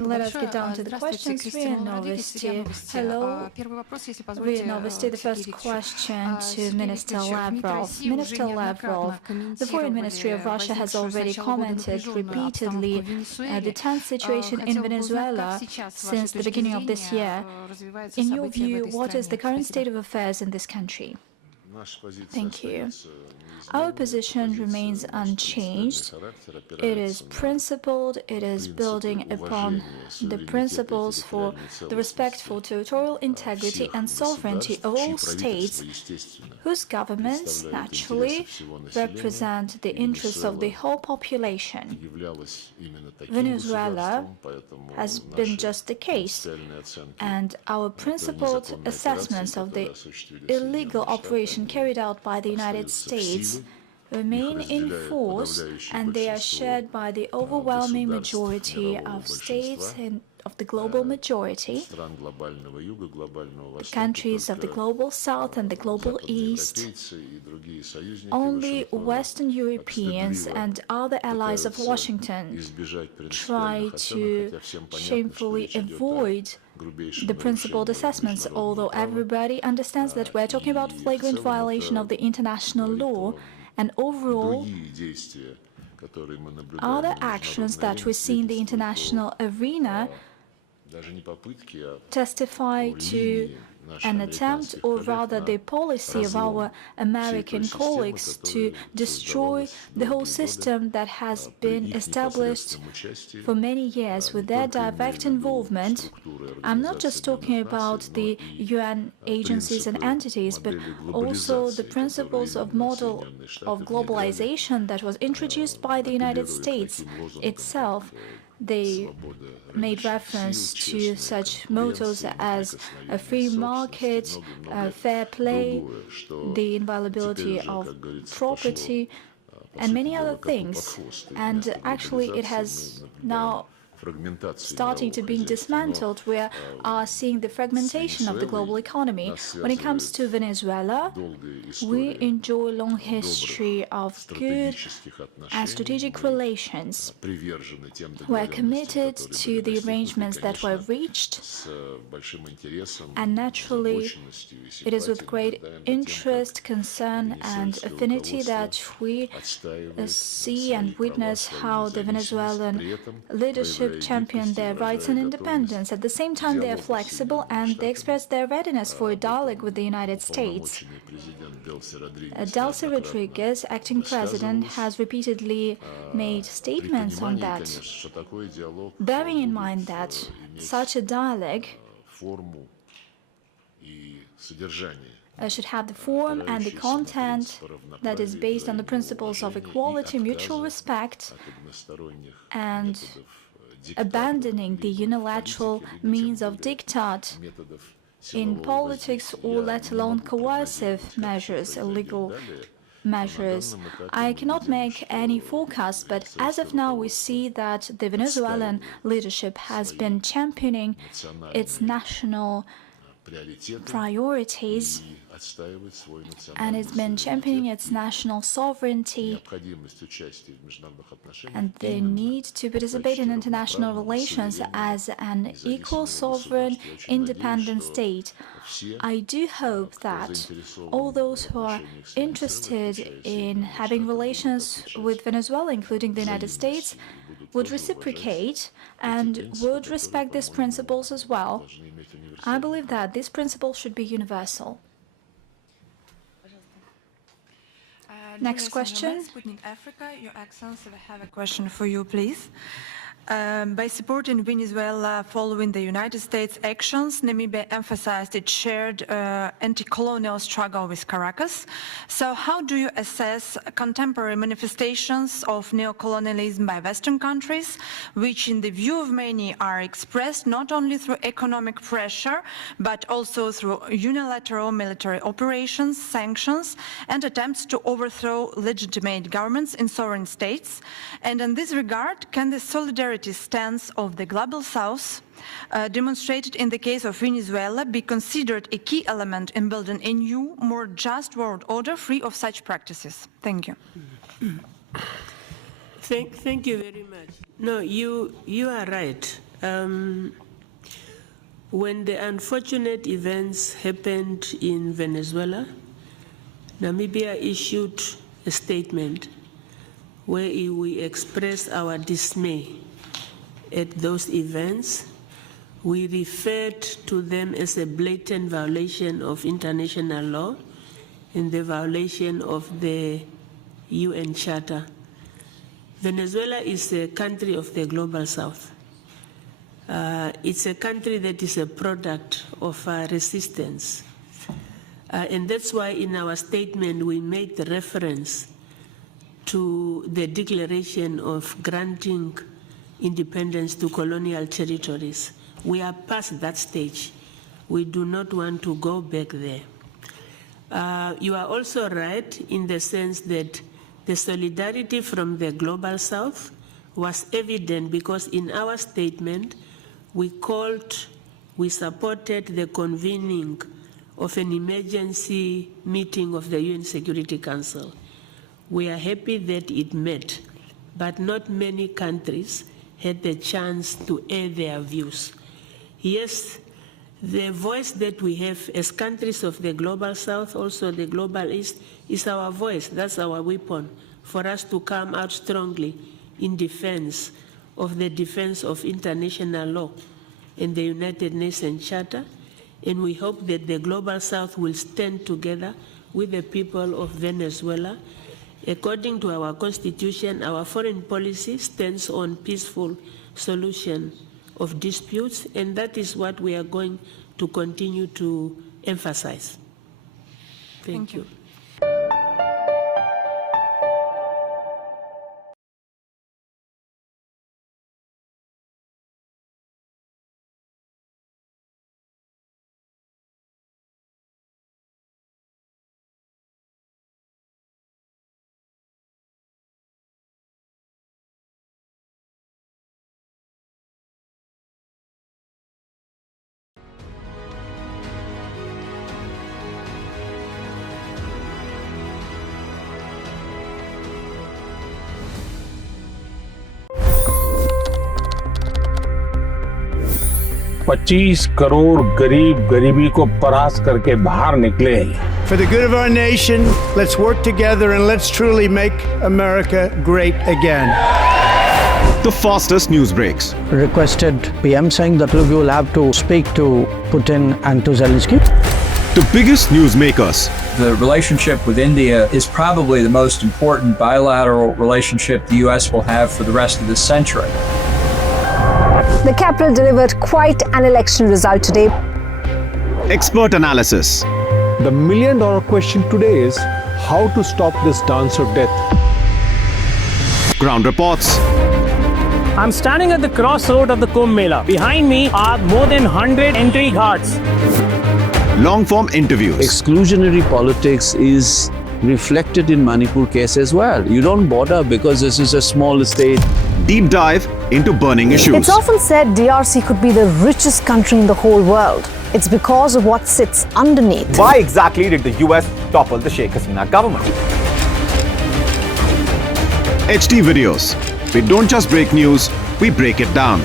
Let us get down to the questions. RIA Novosti. Hello. RIA Novosti, the first question to Minister Lavrov. Minister Lavrov, the Foreign Ministry of Russia has already commented repeatedly the tense situation in Venezuela since the beginning of this year. In your view, what is the current state of affairs in this country? Thank you. Our position remains unchanged. It is principled, it is building upon the principles for the respect for territorial integrity and sovereignty of all states, whose governments naturally represent the interests of the whole population. Venezuela has been just the case, and our principled assessments of the illegal operation carried out by the United States remain in force, and they are shared by the overwhelming majority of states of the global majority, the countries of the global south and the global east. Only Western Europeans and other allies of Washington try to shamefully avoid the principled assessments, although everybody understands that we're talking about flagrant violation of the international law, and overall other actions that we see in the international arena testify to an attempt, or rather the policy of our American colleagues, to destroy the whole system that has been established for many years with their direct involvement. I'm not just talking about the UN agencies and entities, but also the principles of model of globalization that was introduced by the United States itself. They made reference to such mottos as a free market, fair play, the inviolability of property, and many other things. And actually, it has now starting to being dismantled. We are seeing the fragmentation of the global economy. When it comes to Venezuela, we enjoy a long history of good and strategic relations. We are committed to the arrangements that were reached, and naturally, it is with great interest, concern, and affinity that we see and witness how the Venezuelan leadership champion their rights and independence. At the same time, they are flexible and they express their readiness for a dialogue with the United States. Delcy Rodriguez, acting president, has repeatedly made statements on that, bearing in mind that such a dialogue should have the form and the content that is based on the principles of equality, mutual respect, and abandoning the unilateral means of diktat in politics, or let alone coercive measures, illegal measures. I cannot make any forecast, but as of now, we see that the Venezuelan leadership has been championing its national priorities, and it's been championing its national sovereignty and the need to participate in international relations as an equal, sovereign, independent state. I do hope that all those who are interested in having relations with Venezuela, including the United States, would reciprocate and would respect these principles as well. I believe that these principles should be universal. Next question. Sputnik Africa, Your Excellency, I have a question for you, please. By supporting Venezuela following the United States actions, Namibia emphasized its shared anti-colonial struggle with Caracas. So how do you assess contemporary manifestations of neocolonialism by Western countries, which in the view of many are expressed not only through economic pressure, but also through unilateral military operations, sanctions, and attempts to overthrow legitimate governments in sovereign states? And in this regard, can the solidarity stance of the Global South, demonstrated in the case of Venezuela, be considered a key element in building a new, more just world order free of such practices? Thank you. Thank you very much. No, you are right. When the unfortunate events happened in Venezuela, Namibia issued a statement where we expressed our dismay at those events. We referred to them as a blatant violation of international law and the violation of the UN Charter. Venezuela is a country of the Global South. It's a country that is a product of resistance. And that's why in our statement we made the reference to the declaration of granting independence to colonial territories. We are past that stage. We do not want to go back there. You are also right in the sense that the solidarity from the Global South was evident because in our statement, we supported the convening of an emergency meeting of the UN Security Council. We are happy that it met, but not many countries had the chance to air their views. Yes, the voice that we have as countries of the Global South, also the Global East, is our voice. That's our weapon for us to come out strongly in defense of international law and the United Nations Charter. And we hope that the Global South will stand together with the people of Venezuela. According to our Constitution, our foreign policy stands on peaceful solution of disputes, and that is what we are going to continue to emphasize. Thank you. $25 crore गरीब गरीबी को परास्त करके बाहर निकले। For the good of our nation, let's work together and let's truly make America great again. The fastest news breaks. Requested PM saying that look, you will have to speak to Putin and to Zelensky. The biggest news makers. The relationship with India is probably the most important bilateral relationship the U.S. will have for the rest of this century. The capital delivered quite an election result today. Expert analysis. The million-dollar question today is how to stop this dance of death. Ground reports. I'm standing at the crossroad of the Kumbh Mela. Behind me are more than 100 entry ghats. Long-form interviews. Exclusionary politics is reflected in Manipur case as well. You don't bother because this is a small state. Deep dive into burning issues. It's often said DRC could be the richest country in the whole world. It's because of what sits underneath. Why exactly did the US topple the Sheikh Hasina government? HD videos. We don't just break news, we break it down.